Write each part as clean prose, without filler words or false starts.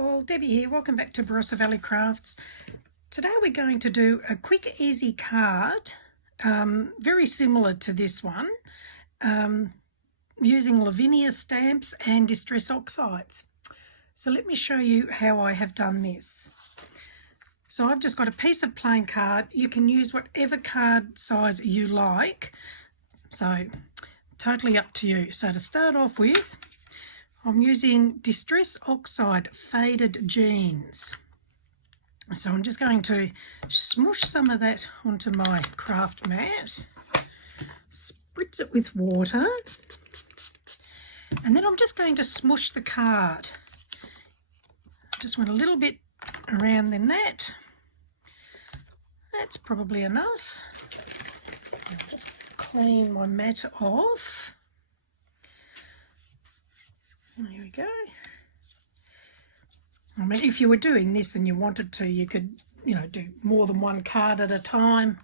all, Debbie here. Welcome back to Barossa Valley Crafts. Today we're going to do a quick, easy card, very similar to this one, using Lavinia stamps and Distress Oxides. So let me show you how I have done this. So I've just got a piece of plain card. You can use whatever card size you like, so totally up to you. So to start off with, I'm using Distress Oxide Faded Jeans. So I'm just going to smush some of that onto my craft mat, spritz it with water, and then I'm just going to smush the card. Just want a little bit around than that. That's probably enough. I'll just clean my mat off. There we go. I mean, if you were doing this and you wanted to, you could, do more than one card at a time.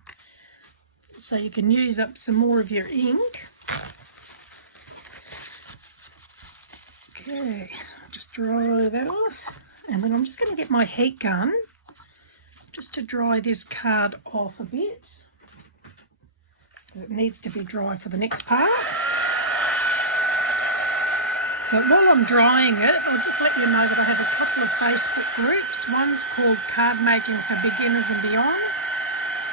So you can use up some more of your ink. Okay, just dry that off. And then I'm just going to get my heat gun just to dry this card off a bit, because it needs to be dry for the next part. So while I'm drying it, I'll just let you know that I have a couple of Facebook groups. One's called Cardmaking for Beginners and Beyond.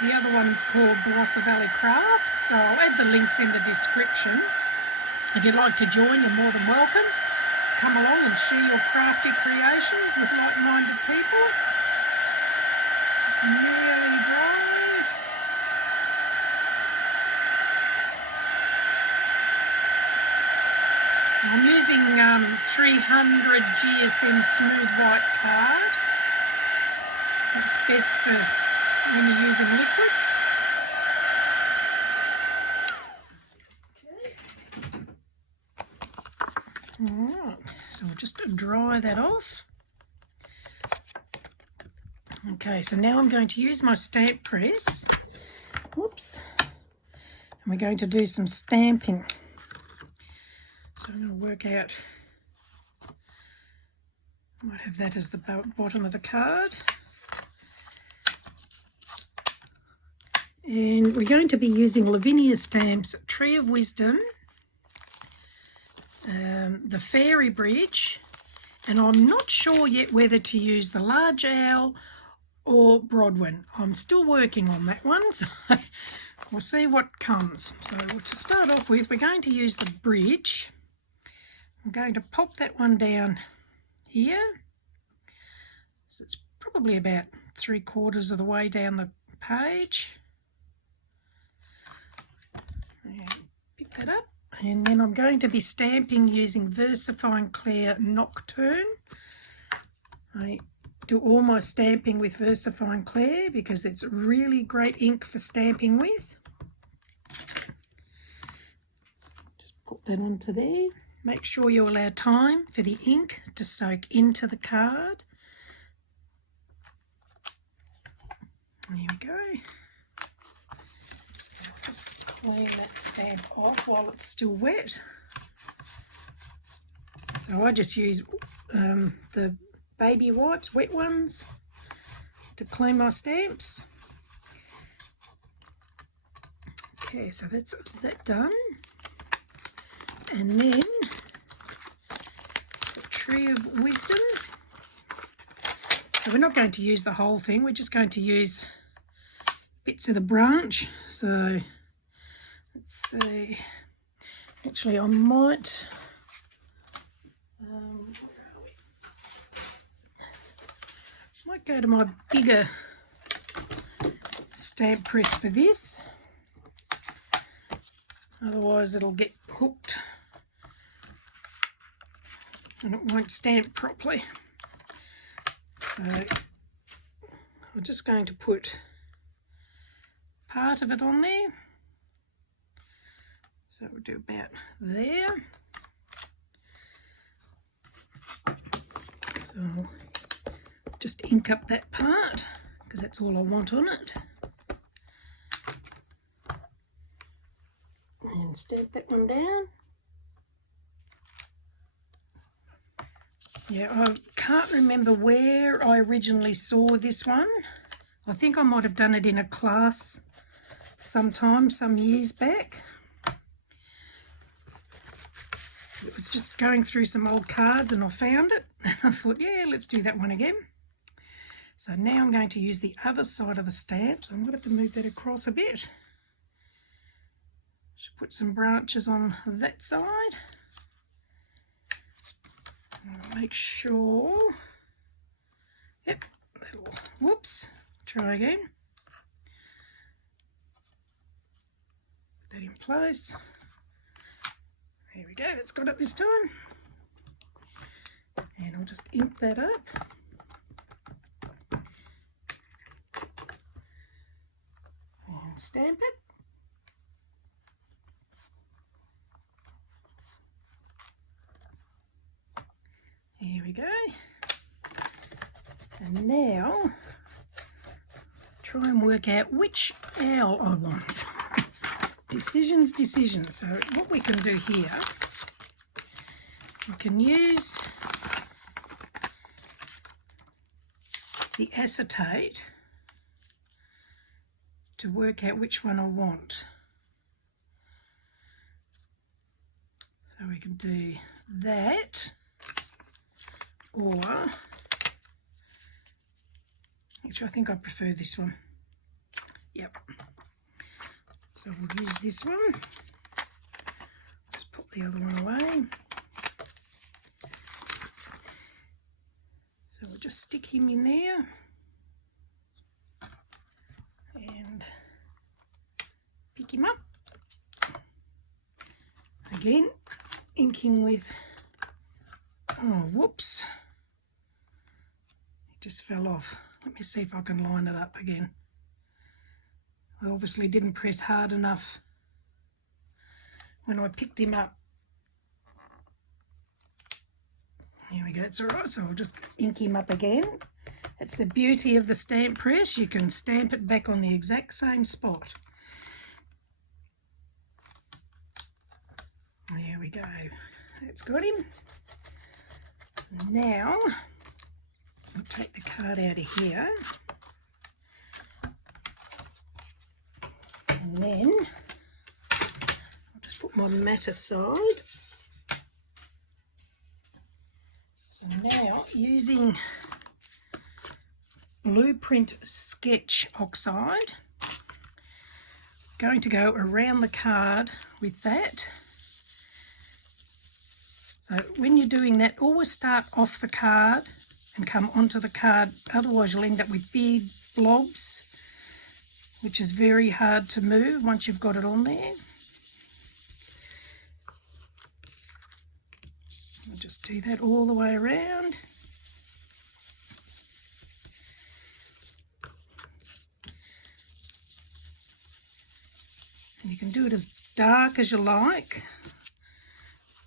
The other one's called Barossa Valley Crafts. So I'll add the links in the description. If you'd like to join, you're more than welcome. Come along and share your crafty creations with like-minded people. Nearly dry. I'm using 300 GSM smooth white card. That's best for when you're using liquids. Okay. Alright, so we'll just dry that off. Okay, so now I'm going to use my stamp press. Whoops. And we're going to do some stamping. So I'm going to work out, I might have that as the bottom of the card. And we're going to be using Lavinia stamps, Tree of Wisdom, the Fairy Bridge, and I'm not sure yet whether to use the Large Owl or Broadwin. I'm still working on that one, so we'll see what comes. So to start off with, we're going to use the bridge. I'm going to pop that one down here. So it's probably about 3/4 of the way down the page. And pick that up. And then I'm going to be stamping using Versafine Clair Nocturne. I do all my stamping with Versafine Clair because it's really great ink for stamping with. Just put that onto there. Make sure you allow time for the ink to soak into the card. There we go. I'll just clean that stamp off while it's still wet. So I just use the baby wipes, wet ones, to clean my stamps. Okay, so that's that done. And then the Tree of Wisdom. So we're not going to use the whole thing, we're just going to use bits of the branch. So let's see, actually I might, go to my bigger stamp press for this, otherwise it'll get hooked and it won't stamp properly. So I'm just going to put part of it on there. So we'll do about there. So just ink up that part because that's all I want on it. And stamp that one down. Yeah, I can't remember where I originally saw this one. I think I might have done it in a class sometime, some years back. It was just going through some old cards and I found it. And I thought, yeah, let's do that one again. So now I'm going to use the other side of the stamp. So I'm going to have to move that across a bit. Should put some branches on that side. Make sure. Yep. Whoops. Try again. Put that in place. There we go. That's got it this time. And I'll just ink that up. And stamp it. Here we go. And now, try and work out which owl I want. Decisions. So what we can do here, we can use the acetate to work out which one I want. So we can do that, or actually I think I prefer this one. Yep. So we'll use this one. Just put the other one away. So we'll just stick him in there. And pick him up. Again, inking with, oh, whoops. It just fell off. Let me see if I can line it up again. I obviously didn't press hard enough when I picked him up. Here we go, it's all right, so I'll just ink him up again. That's the beauty of the stamp press. You can stamp it back on the exact same spot. There we go. That's got him. Now, I'll take the card out of here. And then I'll just put my mat aside. So now, using Blueprint Sketch Oxide, going to go around the card with that. So when you're doing that, always start off the card and come onto the card, otherwise you'll end up with big blobs, which is very hard to move once you've got it on there. I'll just do that all the way around. And you can do it as dark as you like.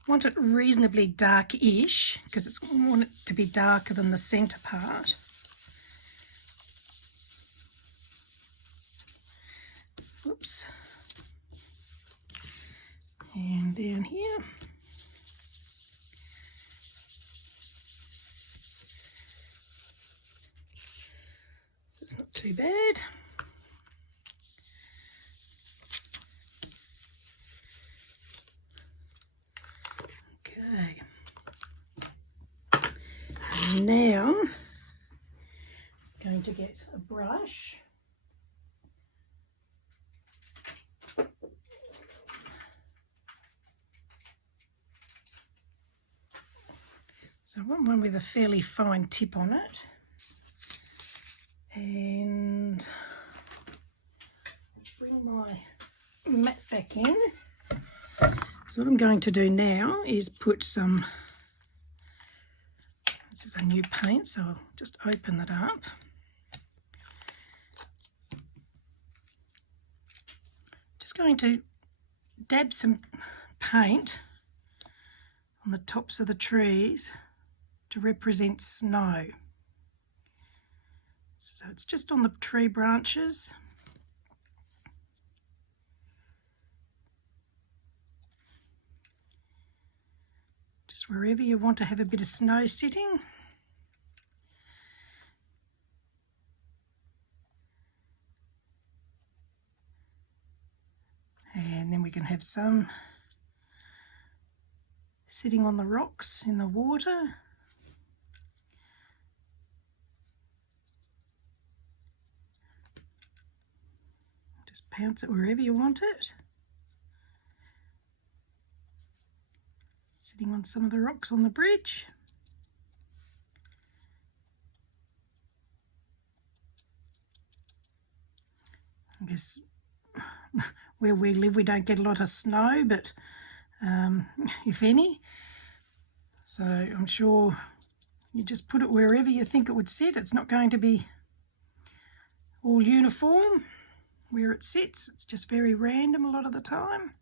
Want it reasonably dark-ish because I want it to be darker than the centre part. Oops. And down here. It's not too bad. Okay. So now I'm going to get a brush. So I want one with a fairly fine tip on it. And bring my mat back in. So what I'm going to do now is put some, this is a new paint, so I'll just open it up. Just going to dab some paint on the tops of the trees to represent snow. So it's just on the tree branches. just wherever you want to have a bit of snow sitting. And then we can have some sitting on the rocks in the water. Just pounce it wherever you want it. Sitting on some of the rocks on the bridge. I guess where we live we don't get a lot of snow, but if any, so I'm sure you just put it wherever you think it would sit. It's not going to be all uniform where it sits. It's just very random a lot of the time.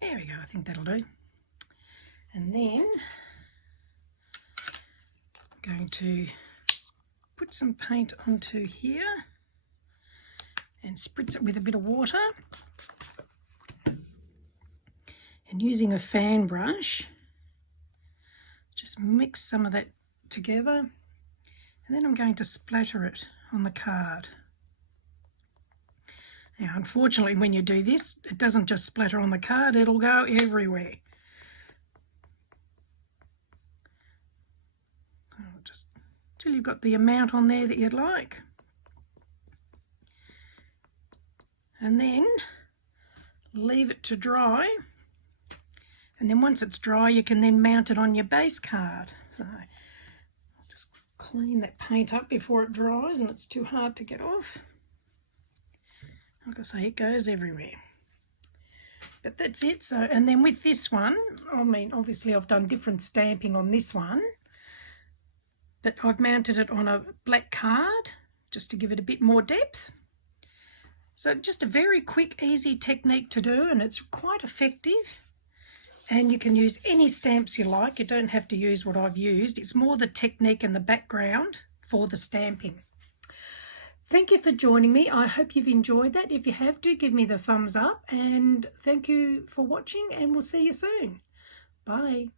There we go, I think that'll do. And then I'm going to put some paint onto here and spritz it with a bit of water. And using a fan brush, just mix some of that together. And then I'm going to splatter it on the card. Now, unfortunately, when you do this, it doesn't just splatter on the card, it'll go everywhere. Just till you've got the amount on there that you'd like. And then leave it to dry. And then once it's dry, you can then mount it on your base card. So I'll just clean that paint up before it dries and it's too hard to get off. Like I say, it goes everywhere. But that's it. So, and then with this one, I mean, obviously I've done different stamping on this one, but I've mounted it on a black card just to give it a bit more depth. So just a very quick, easy technique to do, and it's quite effective. And you can use any stamps you like. You don't have to use what I've used. It's more the technique and the background for the stamping. Thank you for joining me. I hope you've enjoyed that. If you have, do give me the thumbs up, and thank you for watching, and we'll see you soon. Bye.